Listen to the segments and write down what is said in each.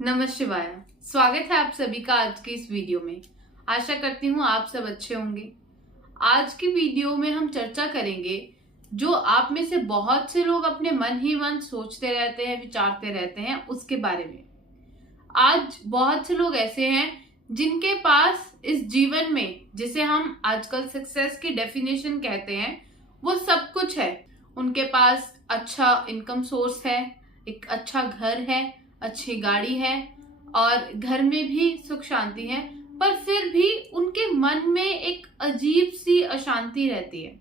नमः शिवाय। स्वागत है आप सभी का आज की इस वीडियो में। आशा करती हूँ आप सब अच्छे होंगे। आज की वीडियो में हम चर्चा करेंगे जो आप में से बहुत से लोग अपने मन ही मन सोचते रहते हैं, विचारते रहते हैं, उसके बारे में। आज बहुत से लोग ऐसे हैं जिनके पास इस जीवन में, जिसे हम आजकल सक्सेस की डेफिनेशन कहते हैं, वो सब कुछ है। उनके पास अच्छा इनकम सोर्स है, एक अच्छा घर है, अच्छी गाड़ी है और घर में भी सुख शांति है, पर फिर भी उनके मन में एक अजीब सी अशांति रहती है।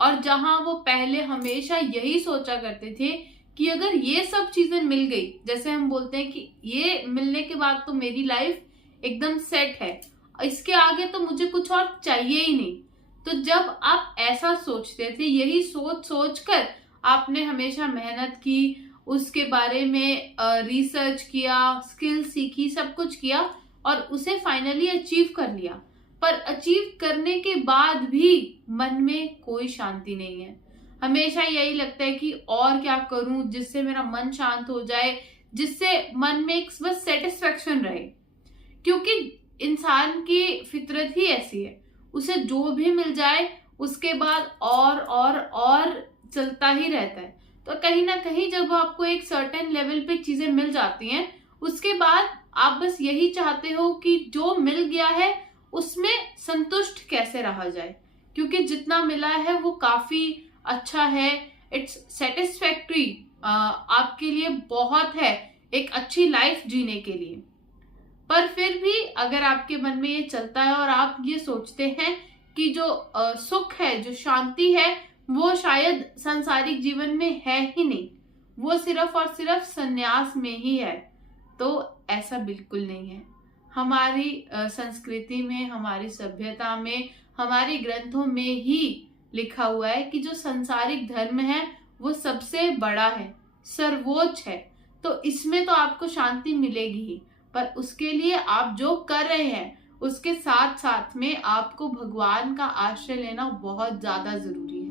और जहां वो पहले हमेशा यही सोचा करते थे कि अगर ये सब चीजें मिल गई, जैसे हम बोलते हैं कि ये मिलने के बाद तो मेरी लाइफ एकदम सेट है, इसके आगे तो मुझे कुछ और चाहिए ही नहीं। तो जब आप ऐसा सोचते थे, यही सोच सोच कर आपने हमेशा मेहनत की, उसके बारे में रिसर्च किया, स्किल सीखी, सब कुछ किया और उसे फाइनली अचीव कर लिया। पर अचीव करने के बाद भी मन में कोई शांति नहीं है। हमेशा यही लगता है कि और क्या करूं जिससे मेरा मन शांत हो जाए, जिससे मन में एक बस सेटिस्फेक्शन रहे। क्योंकि इंसान की फितरत ही ऐसी है, उसे जो भी मिल जाए उसके बाद और चलता ही रहता है। तो कहीं ना कहीं जब आपको एक सर्टेन लेवल पे चीजें मिल जाती हैं, उसके बाद आप बस यही चाहते हो कि जो मिल गया है उसमें संतुष्ट कैसे रहा जाए, क्योंकि जितना मिला है वो काफी अच्छा है, इट्स सेटिस्फैक्ट्री, आपके लिए बहुत है एक अच्छी लाइफ जीने के लिए। पर फिर भी अगर आपके मन में ये चलता है और आप ये सोचते हैं कि जो सुख है, जो शांति है, वो शायद सांसारिक जीवन में है ही नहीं, वो सिर्फ और सिर्फ संन्यास में ही है, तो ऐसा बिल्कुल नहीं है। हमारी संस्कृति में, हमारी सभ्यता में, हमारे ग्रंथों में ही लिखा हुआ है कि जो सांसारिक धर्म है वो सबसे बड़ा है, सर्वोच्च है। तो इसमें तो आपको शांति मिलेगी ही, पर उसके लिए आप जो कर रहे हैं उसके साथ साथ में आपको भगवान का आश्रय लेना बहुत ज्यादा जरूरी है।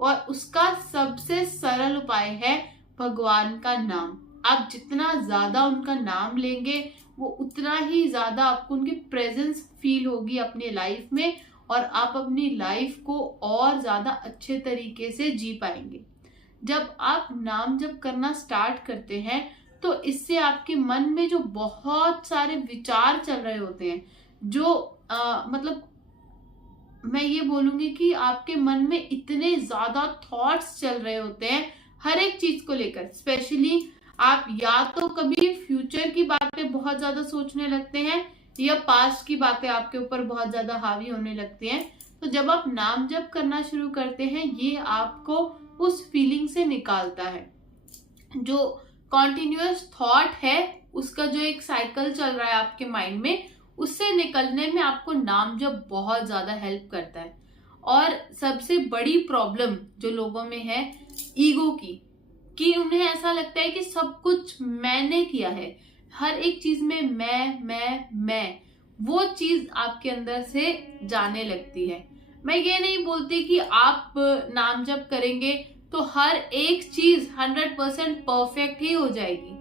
और उसका सबसे सरल उपाय है भगवान का नाम। आप जितना ज्यादा उनका नाम लेंगे वो उतना ही ज्यादा आपको उनकी प्रेजेंस फील होगी अपनी लाइफ में, और आप अपनी लाइफ को और ज्यादा अच्छे तरीके से जी पाएंगे। जब आप नाम जप करना स्टार्ट करते हैं तो इससे आपके मन में जो बहुत सारे विचार चल रहे होते हैं, जो मतलब मैं ये बोलूंगी कि आपके मन में इतने ज्यादा थॉट्स चल रहे होते हैं हर एक चीज को लेकर। स्पेशली आप या तो कभी फ्यूचर की बातें बहुत ज्यादा सोचने लगते हैं या पास्ट की बातें आपके ऊपर बहुत ज्यादा हावी होने लगती हैं। तो जब आप नाम जप करना शुरू करते हैं, ये आपको उस फीलिंग से निकालता है। जो कॉन्टिन्यूअस थॉट है, उसका जो एक साइकिल चल रहा है आपके माइंड में, उससे निकलने में आपको नाम जप बहुत ज्यादा हेल्प करता है। और सबसे बड़ी प्रॉब्लम जो लोगों में है ईगो की, कि उन्हें ऐसा लगता है कि सब कुछ मैंने किया है, हर एक चीज में मैं, वो चीज आपके अंदर से जाने लगती है। मैं ये नहीं बोलती कि आप नाम जप करेंगे तो हर एक चीज 100% परफेक्ट ही हो जाएगी।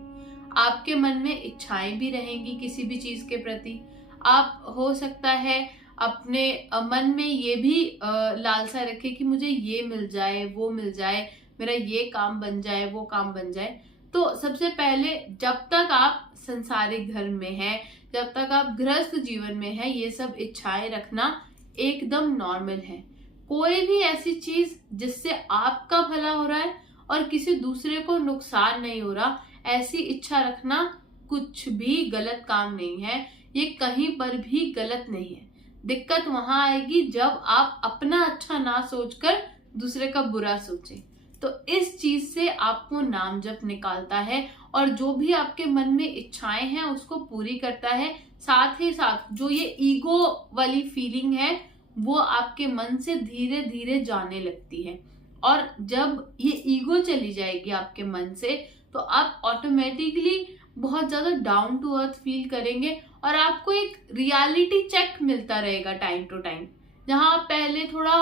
आपके मन में इच्छाएं भी रहेंगी किसी भी चीज के प्रति। आप हो सकता है अपने मन में ये भी लालसा रखे कि मुझे ये मिल जाए, वो मिल जाए, मेरा ये काम बन जाए, वो काम बन जाए। तो सबसे पहले जब तक आप संसारिक धर्म में हैं, जब तक आप गृहस्थ जीवन में हैं, ये सब इच्छाएं रखना एकदम नॉर्मल है। कोई भी ऐसी चीज जिससे आपका भला हो रहा है और किसी दूसरे को नुकसान नहीं हो रहा, ऐसी इच्छा रखना कुछ भी गलत काम नहीं है, ये कहीं पर भी गलत नहीं है। दिक्कत वहां आएगी जब आप अपना अच्छा ना सोचकर दूसरे का बुरा सोचें। तो इस चीज से आपको नाम जप निकालता है और जो भी आपके मन में इच्छाएं हैं उसको पूरी करता है। साथ ही साथ जो ये ईगो वाली फीलिंग है वो आपके मन से धीरे धीरे जाने लगती है। और जब ये ईगो चली जाएगी आपके मन से, तो आप ऑटोमेटिकली बहुत ज्यादा डाउन टू अर्थ फील करेंगे और आपको एक रियलिटी चेक मिलता रहेगा टाइम टू टाइम। जहां आप पहले थोड़ा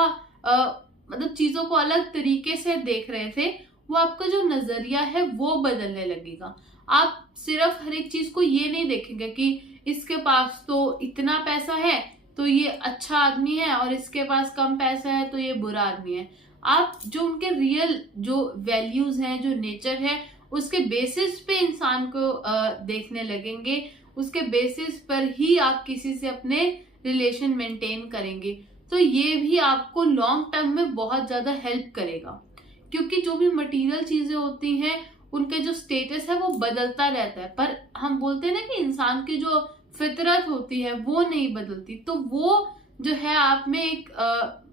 मतलब चीजों को अलग तरीके से देख रहे थे, वो आपका जो नजरिया है वो बदलने लगेगा। आप सिर्फ हर एक चीज को ये नहीं देखेंगे कि इसके पास तो इतना पैसा है तो ये अच्छा आदमी है और इसके पास कम पैसा है तो ये बुरा आदमी है। आप जो उनके रियल जो वैल्यूज हैं, जो नेचर है, उसके बेसिस पे इंसान को देखने लगेंगे। उसके बेसिस पर ही आप किसी से अपने रिलेशन मेंटेन करेंगे। तो ये भी आपको लॉन्ग टर्म में बहुत ज्यादा हेल्प करेगा, क्योंकि जो भी मटेरियल चीजें होती हैं उनके जो स्टेटस है वो बदलता रहता है, पर हम बोलते हैं ना कि इंसान की जो फितरत होती है वो नहीं बदलती। तो वो जो है आप में एक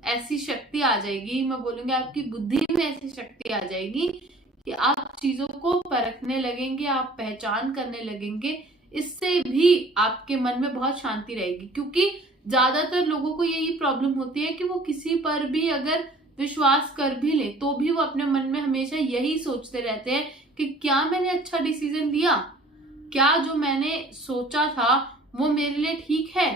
ऐसी शक्ति आ जाएगी, मैं बोलूंगी आपकी बुद्धि में ऐसी शक्ति आ जाएगी कि आप चीजों को परखने लगेंगे, आप पहचान करने लगेंगे। इससे भी आपके मन में बहुत शांति रहेगी, क्योंकि ज्यादातर लोगों को यही प्रॉब्लम होती है कि वो किसी पर भी अगर विश्वास कर भी ले तो भी वो अपने मन में हमेशा यही सोचते रहते हैं कि क्या मैंने अच्छा डिसीजन लिया, क्या जो मैंने सोचा था वो मेरे लिए ठीक है।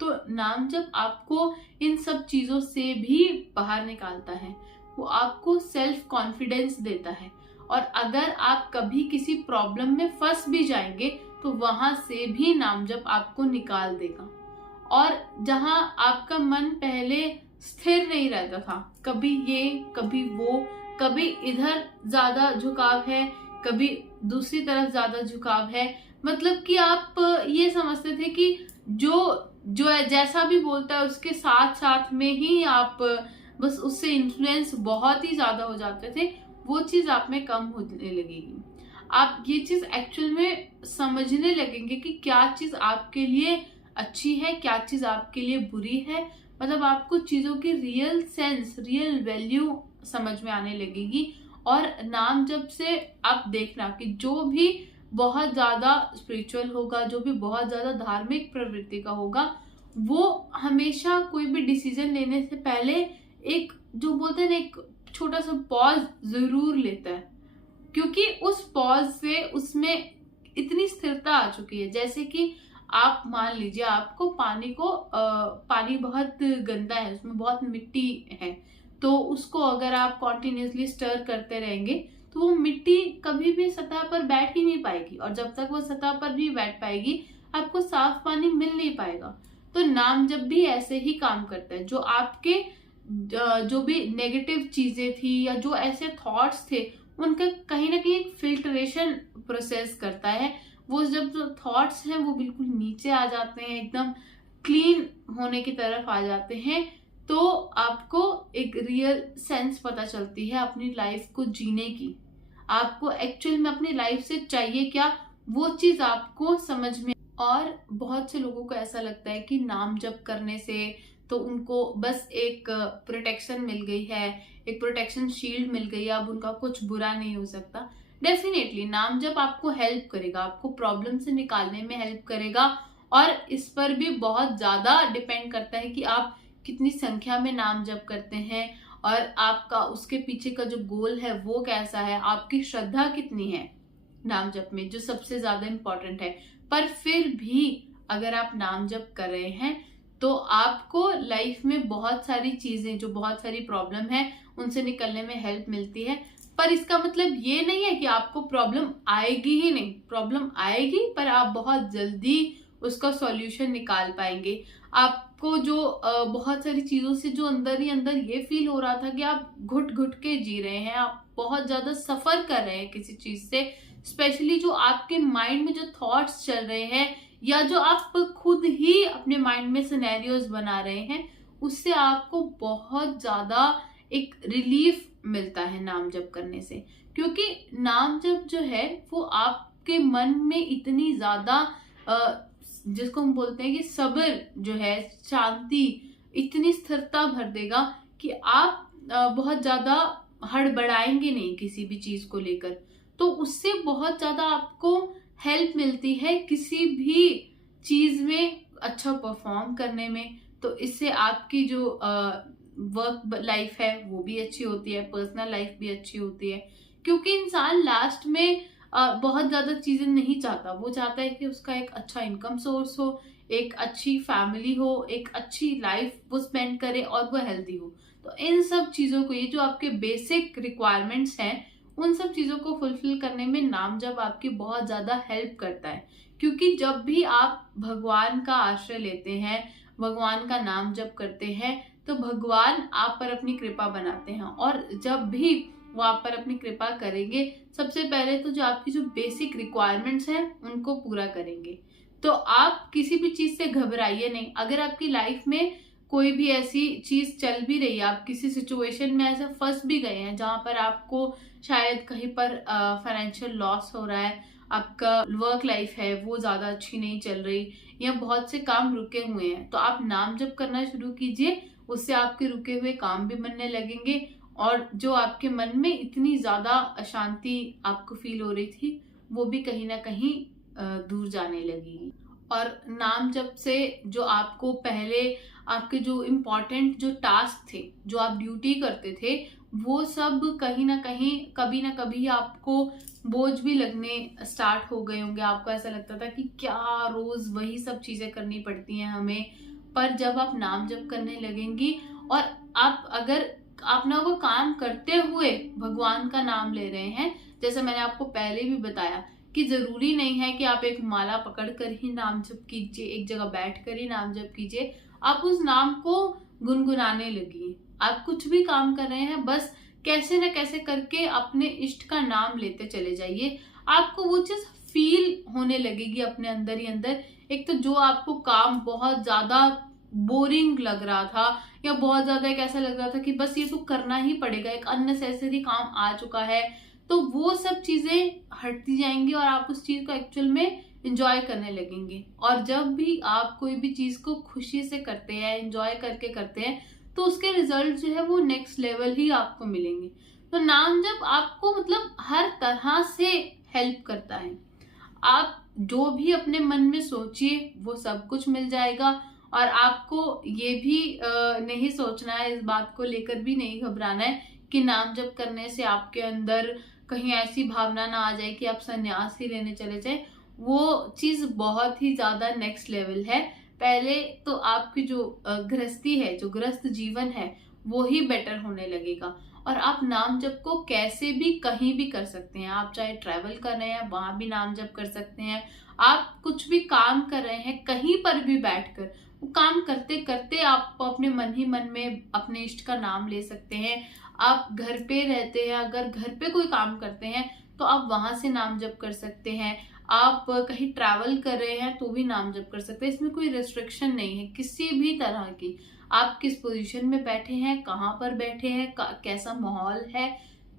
तो नाम जब आपको इन सब चीजों से भी बाहर निकालता है, वो आपको सेल्फ कॉन्फिडेंस देता है। और अगर आप कभी किसी प्रॉब्लम में फंस भी जाएंगे तो वहां से भी नाम जब आपको निकाल देगा। और जहां आपका मन पहले स्थिर नहीं रहता था, कभी ये कभी वो, कभी इधर ज्यादा झुकाव है, कभी दूसरी तरफ ज्यादा झुकाव है, मतलब कि आप ये समझते थे कि जो जो जैसा भी बोलता है उसके साथ साथ में ही आप बस उससे इन्फ्लुएंस बहुत ही ज्यादा हो जाते थे, वो चीज आप में कम होने लगेगी। आप ये चीज एक्चुअल में समझने लगेंगे कि क्या चीज आपके लिए अच्छी है, क्या चीज आपके लिए बुरी है। मतलब आपको चीजों की रियल सेंस, रियल वैल्यू समझ में आने लगेगी। और नाम जब से आप देखना कि जो भी बहुत ज्यादा स्पिरिचुअल होगा, जो भी बहुत ज्यादा धार्मिक प्रवृत्ति का होगा, वो हमेशा कोई भी डिसीजन लेने से पहले एक जो बोलते हैं एक छोटा सा पॉज जरूर लेता है, क्योंकि उस पॉज से उसमें इतनी स्थिरता आ चुकी है। जैसे कि आप मान लीजिए आपको पानी बहुत गंदा है, उसमें बहुत मिट्टी है, तो उसको अगर आप कॉन्टिन्यूसली स्टर करते रहेंगे तो वो मिट्टी कभी भी सतह पर बैठ ही नहीं पाएगी, और जब तक वो सतह पर भी बैठ पाएगी आपको साफ पानी मिल नहीं पाएगा। तो नाम जब भी ऐसे ही काम करता है, जो आपके जो भी नेगेटिव चीजें थी या जो ऐसे थॉट्स थे उनका कहीं ना कहीं एक फिल्ट्रेशन प्रोसेस करता है। वो जब जो थॉट्स हैं वो बिल्कुल नीचे आ जाते हैं, एकदम क्लीन होने की तरफ आ जाते हैं, तो आपको एक रियल सेंस पता चलती है अपनी लाइफ को जीने की। आपको एक्चुअल में अपनी लाइफ से चाहिए क्या, वो चीज आपको समझ में। और बहुत से लोगों को ऐसा लगता है कि नाम जप करने से तो उनको बस एक प्रोटेक्शन मिल गई है, एक प्रोटेक्शन शील्ड मिल गई है, अब उनका कुछ बुरा नहीं हो सकता। डेफिनेटली नाम जप आपको हेल्प करेगा, आपको प्रॉब्लम से निकालने में हेल्प करेगा। और इस पर भी बहुत ज्यादा डिपेंड करता है कि आप कितनी संख्या में नाम जप करते हैं और आपका उसके पीछे का जो गोल है वो कैसा है, आपकी श्रद्धा कितनी है नाम जप में, जो सबसे ज्यादा इंपॉर्टेंट है। पर फिर भी अगर आप नाम जप कर रहे हैं तो आपको लाइफ में बहुत सारी चीजें, जो बहुत सारी प्रॉब्लम है उनसे निकलने में हेल्प मिलती है। पर इसका मतलब ये नहीं है कि आपको प्रॉब्लम आएगी ही नहीं, प्रॉब्लम आएगी पर आप बहुत जल्दी उसका सॉल्यूशन निकाल पाएंगे। आपको जो बहुत सारी चीजों से जो अंदर ही अंदर ये फील हो रहा था कि आप घुट घुट के जी रहे हैं, आप बहुत ज्यादा सफर कर रहे हैं किसी चीज से, स्पेशली जो आपके माइंड में जो थॉट्स चल रहे हैं या जो आप खुद ही अपने माइंड में सिनेरियोज बना रहे हैं, उससे आपको बहुत ज्यादा एक रिलीफ मिलता है नाम जप करने से। क्योंकि नाम जप जो है वो आपके मन में इतनी ज्यादा जिसको हम बोलते हैं कि सब्र जो है, शांति, इतनी स्थिरता भर देगा कि आप बहुत ज्यादा हड़बड़ाएंगे नहीं किसी भी चीज को लेकर। तो उससे बहुत ज्यादा आपको हेल्प मिलती है किसी भी चीज में अच्छा परफॉर्म करने में। तो इससे आपकी जो वर्क लाइफ है वो भी अच्छी होती है, पर्सनल लाइफ भी अच्छी होती है। क्योंकि इंसान लास्ट में बहुत ज्यादा चीजें नहीं चाहता, वो चाहता है कि उसका एक अच्छा इनकम सोर्स हो, एक अच्छी फैमिली हो, एक अच्छी लाइफ वो स्पेंड करे और वो हेल्दी हो। तो इन सब चीजों को, ये जो आपके बेसिक रिक्वायरमेंट्स हैं, उन सब चीजों को फुलफिल करने में नाम जप आपकी बहुत ज्यादा हेल्प करता है। क्योंकि जब भी आप भगवान का आश्रय लेते हैं, भगवान का नाम जप करते हैं, तो भगवान आप पर अपनी कृपा बनाते हैं। और जब भी वो आप पर अपनी कृपा करेंगे, सबसे पहले तो जो आपकी जो बेसिक रिक्वायरमेंट्स हैं उनको पूरा करेंगे। तो आप किसी भी चीज से घबराइए नहीं। अगर आपकी लाइफ में कोई भी ऐसी चीज चल भी रही है, आप किसी सिचुएशन में ऐसा फंस भी गए हैं जहां पर आपको शायद कहीं पर फाइनेंशियल लॉस हो रहा है, आपका वर्क लाइफ है वो ज्यादा अच्छी नहीं चल रही, या बहुत से काम रुके हुए हैं, तो आप नाम जप करना शुरू कीजिए। उससे आपके रुके हुए काम भी बनने लगेंगे, और जो आपके मन में इतनी ज्यादा अशांति आपको फील हो रही थी वो भी कहीं ना कहीं दूर जाने लगेगी। और नाम जप से जो आपको पहले आपके जो इम्पोर्टेंट जो टास्क थे, जो आप ड्यूटी करते थे, वो सब कहीं ना कहीं कभी ना कभी आपको बोझ भी लगने स्टार्ट हो गए होंगे। आपको ऐसा लगता था कि क्या रोज वही सब चीजें करनी पड़ती हैं हमें। पर जब आप नाम जप करने लगेंगी, और आप अगर आप ना वो काम करते हुए भगवान का नाम ले रहे हैं, जैसे मैंने आपको पहले भी बताया कि जरूरी नहीं है कि आप एक माला पकड़कर ही नाम जप कीजिए, एक जगह बैठकर ही नाम जप कीजिए। आप उस नाम को गुनगुनाने लगिए। आप कुछ भी काम कर रहे हैं, बस कैसे न कैसे करके अपने इष्ट का नाम लेते चले जाइए। आपको वो चीज फील होने लगेगी अपने अंदर ही अंदर। एक तो जो आपको काम बहुत ज्यादा बोरिंग लग रहा था, या बहुत ज्यादा एक ऐसा लग रहा था कि बस ये तो करना ही पड़ेगा, एक अननेसेसरी काम आ चुका है, तो वो सब चीजें हटती जाएंगी और आप उस चीज को एक्चुअल में एंजॉय करने लगेंगे। और जब भी आप कोई भी चीज को खुशी से करते हैं, एंजॉय करके करते हैं, तो उसके रिजल्ट जो है वो नेक्स्ट लेवल ही आपको मिलेंगे। तो नाम जब आपको मतलब हर तरह से हेल्प करता है। आप जो भी अपने मन में सोचिए वो सब कुछ मिल जाएगा। और आपको ये भी नहीं सोचना है, इस बात को लेकर भी नहीं घबराना है कि नाम जप करने से आपके अंदर कहीं ऐसी भावना ना आ जाए कि आप संन्यास ही लेने चले जाए। वो चीज बहुत ही ज्यादा नेक्स्ट लेवल है। पहले तो आपकी जो गृहस्थी है, जो गृहस्थ जीवन है, वो ही बेटर होने लगेगा। और आप नाम जप को कैसे भी कहीं भी कर सकते हैं। आप चाहे ट्रैवल कर रहे हैं वहां भी नाम जप कर सकते हैं, आप कुछ भी काम कर रहे हैं कहीं पर भी बैठकर, वो काम करते करते आप अपने मन ही मन में अपने इष्ट का नाम ले सकते हैं। आप घर पे रहते हैं, अगर घर पे कोई काम करते हैं तो आप वहां से नाम जप कर सकते हैं। आप कहीं ट्रैवल कर रहे हैं तो भी नाम जप कर सकते हैं। इसमें कोई रिस्ट्रिक्शन नहीं है किसी भी तरह की। आप किस पोजीशन में बैठे हैं, कहाँ पर बैठे हैं, कैसा माहौल है,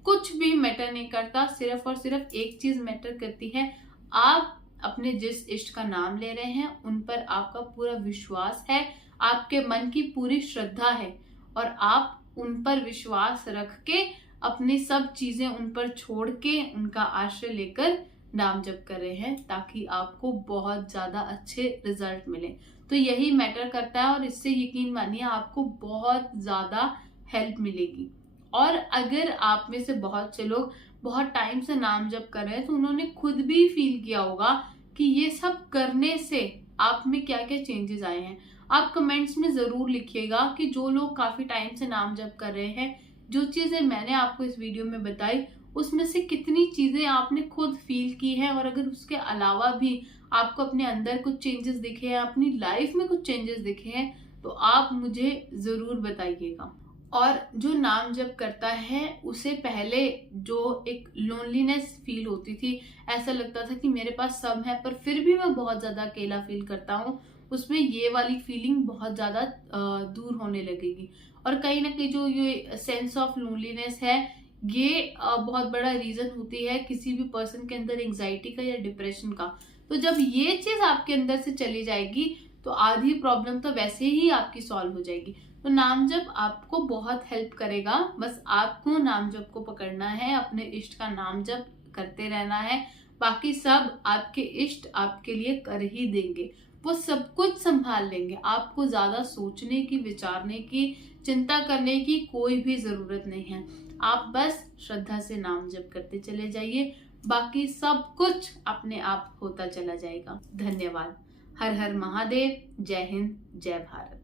कुछ भी मैटर नहीं करता। सिर्फ और सिर्फ एक चीज मैटर करती है, आप अपने जिस इष्ट का नाम ले रहे हैं उन पर आपका पूरा विश्वास है, आपके मन की पूरी श्रद्धा है, और आप उन पर विश्वास रख के अपनी सब चीजें उन पर छोड़ के उनका आश्रय लेकर नाम जप कर रहे हैं, ताकि आपको बहुत ज्यादा अच्छे रिजल्ट मिले। तो यही मैटर करता है, और इससे यकीन मानिए आपको बहुत ज्यादा हेल्प मिलेगी। और अगर आप में से बहुत से लोग बहुत टाइम से नाम जप कर रहे हैं, तो उन्होंने खुद भी फील किया होगा कि ये सब करने से आप में क्या क्या चेंजेस आए हैं। आप कमेंट्स में जरूर लिखिएगा कि जो लोग काफी टाइम से नाम जप कर रहे हैं, जो चीजें मैंने आपको इस वीडियो में बताई, उसमें से कितनी चीजें आपने खुद फील की है। और अगर उसके अलावा भी आपको अपने अंदर कुछ चेंजेस दिखे हैं, अपनी लाइफ में कुछ चेंजेस दिखे हैं, तो आप मुझे जरूर बताइएगा। और जो नाम जप करता है उसे पहले जो एक लोनलीनेस फील होती थी, ऐसा लगता था कि मेरे पास सब है पर फिर भी मैं बहुत ज्यादा अकेला फील करता हूँ, उसमें ये वाली फीलिंग बहुत ज्यादा दूर होने लगेगी। और कहीं ना कहीं जो ये सेंस ऑफ लोनलीनेस है, ये बहुत बड़ा रीजन होती है किसी भी पर्सन के अंदर एंजाइटी का या डिप्रेशन का। तो जब ये चीज आपके अंदर से चली जाएगी तो आधी प्रॉब्लम तो वैसे ही आपकी सॉल्व हो जाएगी। तो नाम जप आपको बहुत हेल्प करेगा। बस आपको नाम जप को पकड़ना है, अपने इष्ट का नाम जप करते रहना है, बाकी सब आपके इष्ट आपके लिए कर ही देंगे, वो सब कुछ संभाल लेंगे। आपको ज्यादा सोचने की, विचारने की, चिंता करने की कोई भी जरूरत नहीं है। आप बस श्रद्धा से नाम जप करते चले जाइए, बाकी सब कुछ अपने आप होता चला जाएगा। धन्यवाद। हर हर महादेव। जय हिंद, जय भारत।